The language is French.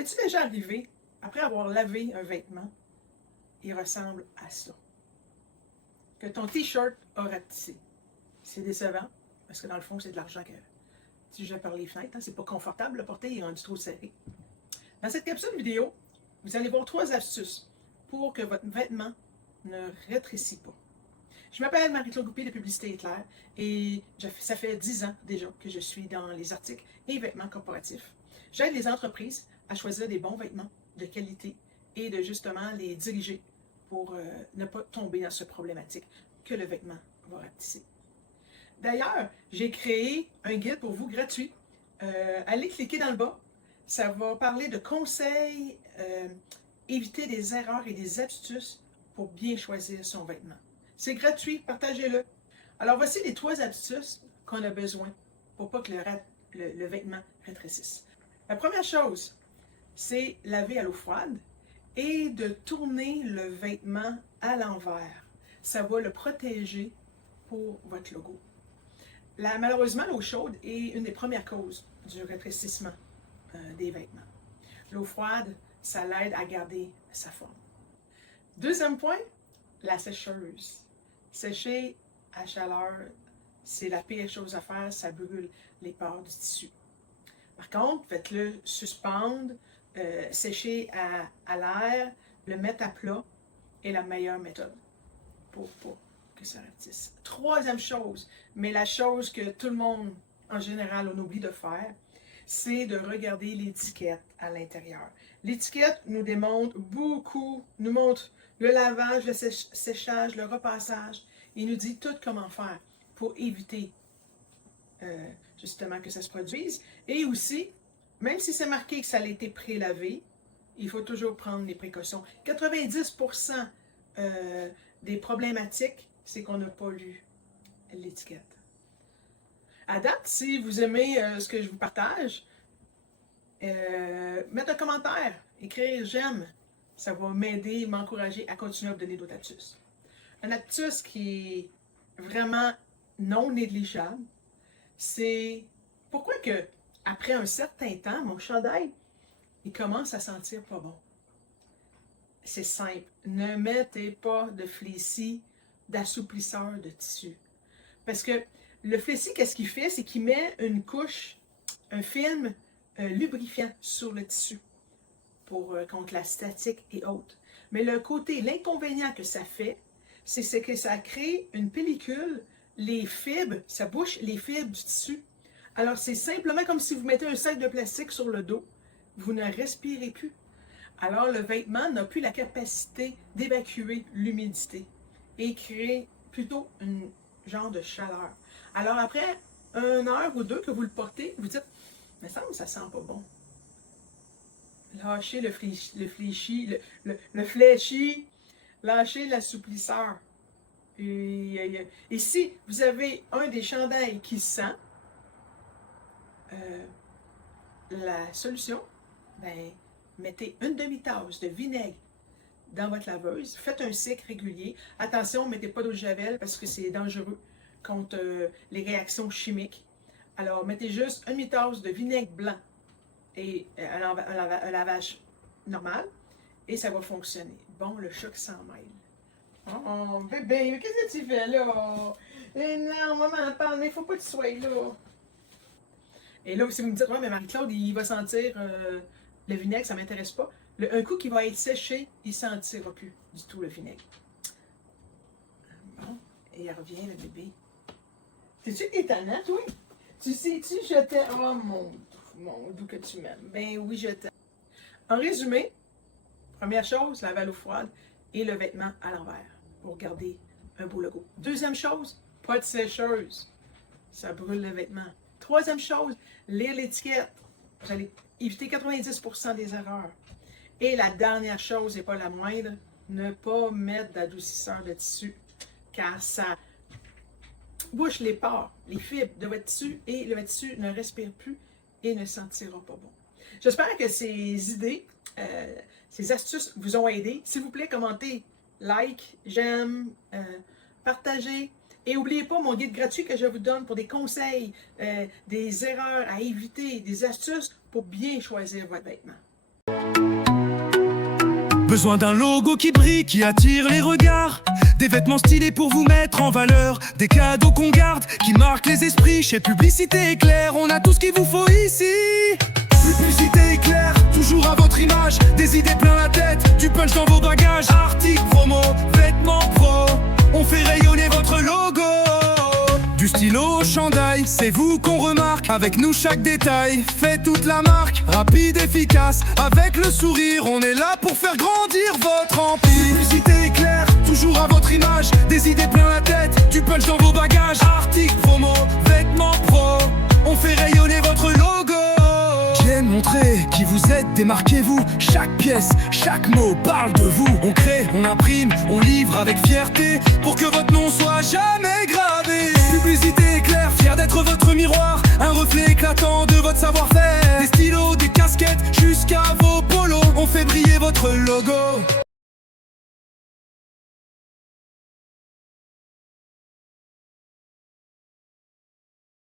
Es-tu déjà arrivé, après avoir lavé un vêtement, il ressemble à ça? Que ton t-shirt a rapetissé. C'est décevant, parce que dans le fond, c'est de l'argent que tu jettes par les fenêtres. C'est pas confortable, le porter, il est rendu trop serré. Dans cette capsule vidéo, vous allez voir 3 astuces pour que votre vêtement ne rétrécisse pas. Je m'appelle Marie-Claude Goupil de Publicité Éclair et ça fait 10 ans déjà que je suis dans les articles et vêtements corporatifs. J'aide les entreprises à choisir des bons vêtements de qualité et de justement les diriger pour ne pas tomber dans cette problématique que le vêtement va rapetisser. D'ailleurs, j'ai créé un guide pour vous gratuit. Allez cliquer dans le bas. Ça va parler de conseils, éviter des erreurs et des astuces pour bien choisir son vêtement. C'est gratuit, partagez-le. Alors voici les 3 astuces qu'on a besoin pour pas que le vêtement rétrécisse. La première chose, c'est laver à l'eau froide et de tourner le vêtement à l'envers. Ça va le protéger pour votre logo. Malheureusement, l'eau chaude est une des premières causes du rétrécissement des vêtements. L'eau froide, ça l'aide à garder sa forme. Deuxième point, la sécheuse. Sécher à chaleur, c'est la pire chose à faire, ça brûle les pores du tissu. Par contre, faites-le suspendre, sécher à l'air, le mettre à plat est la meilleure méthode pour pas que ça rapetisse. Troisième chose, mais la chose que tout le monde, en général, on oublie de faire, c'est de regarder l'étiquette à l'intérieur. L'étiquette nous démontre beaucoup, nous montre le lavage, le séchage, le repassage. Il nous dit tout comment faire pour éviter justement que ça se produise. Et aussi, même si c'est marqué que ça a été pré-lavé, il faut toujours prendre les précautions. 90% des problématiques, c'est qu'on n'a pas lu l'étiquette. À date, si vous aimez ce que je vous partage, mettre un commentaire, écrire j'aime, ça va m'aider, m'encourager à continuer à vous donner d'autres astuces. Une astuce qui est vraiment non négligeable, c'est pourquoi que après un certain temps, mon chandail, il commence à sentir pas bon. C'est simple, ne mettez pas de flécis, d'assouplisseur de tissu. Parce que le flécis, qu'est-ce qu'il fait? C'est qu'il met une couche, un film lubrifiant sur le tissu contre la statique et autres. Mais l'inconvénient que ça fait, c'est que ça crée une pellicule, les fibres, ça bouche les fibres du tissu. Alors c'est simplement comme si vous mettez un sac de plastique sur le dos, vous ne respirez plus. Alors le vêtement n'a plus la capacité d'évacuer l'humidité et crée plutôt un genre de chaleur. Alors après 1 heure ou 2 que vous le portez, vous dites, mais ça sent pas bon. Lâchez le fléchi, lâchez l'assouplisseur. Et si vous avez un des chandails qui sent, la solution, ben, mettez une demi-tasse de vinaigre dans votre laveuse, faites un cycle régulier. Attention, ne mettez pas d'eau de javel parce que c'est dangereux contre les réactions chimiques. Alors, mettez juste une demi-tasse de vinaigre blanc et un lavage normal et ça va fonctionner. Bon, le chat qui s'en mêle. Oh, bébé, qu'est-ce que tu fais là? Non, maman parle, mais il ne faut pas que tu sois là. Et là, si vous me dites, ouais, mais Marie-Claude, il va sentir le vinaigre, ça ne m'intéresse pas. Un coup qui va être séché, il ne sentira plus du tout le vinaigre. Bon, et il revient, le bébé. T'es-tu étonnant, toi? Tu sais-tu, je t'aime. Oh mon doux que tu m'aimes. Ben oui, je t'aime. En résumé, première chose, laver à l'eau froide et le vêtement à l'envers pour garder un beau logo. Deuxième chose, pas de sécheuse. Ça brûle le vêtement. Troisième chose, lire l'étiquette. Vous allez éviter 90% des erreurs. Et la dernière chose, et pas la moindre, ne pas mettre d'adoucisseur de tissu, car ça bouche les pores, les fibres de votre tissu, et le tissu ne respire plus et ne sentira pas bon. J'espère que ces idées, ces astuces vous ont aidé. S'il vous plaît, commentez, like, j'aime, partagez. Et n'oubliez pas mon guide gratuit que je vous donne pour des conseils, des erreurs à éviter, des astuces pour bien choisir votre vêtement. Besoin d'un logo qui brille, qui attire les regards. Des vêtements stylés pour vous mettre en valeur. Des cadeaux qu'on garde, qui marquent les esprits. Chez Publicité Éclair, on a tout ce qu'il vous faut ici. Publicité Éclair, toujours à votre image. Des idées plein la tête, du punch dans vos bagages. Articles promo, vêtements pro, on fait rayonner votre logo. Du stylo au chandail, c'est vous qu'on remarque. Avec nous chaque détail fait toute la marque. Rapide, efficace, avec le sourire, on est là pour faire grandir votre empire. Publicité Éclair, toujours à votre image. Des idées plein la tête, du punch dans vos bagages. Articles promo, vêtements pro, on fait rayonner votre logo. J'aime montrer qui vous êtes, démarquez-vous. Chaque pièce, chaque mot parle de vous. On crée, on imprime, on livre avec fierté pour que votre nom soit jamais gravé. Publicité Éclair, fier d'être votre miroir, un reflet éclatant de votre savoir-faire. Des stylos, des casquettes, jusqu'à vos polos, on fait briller votre logo.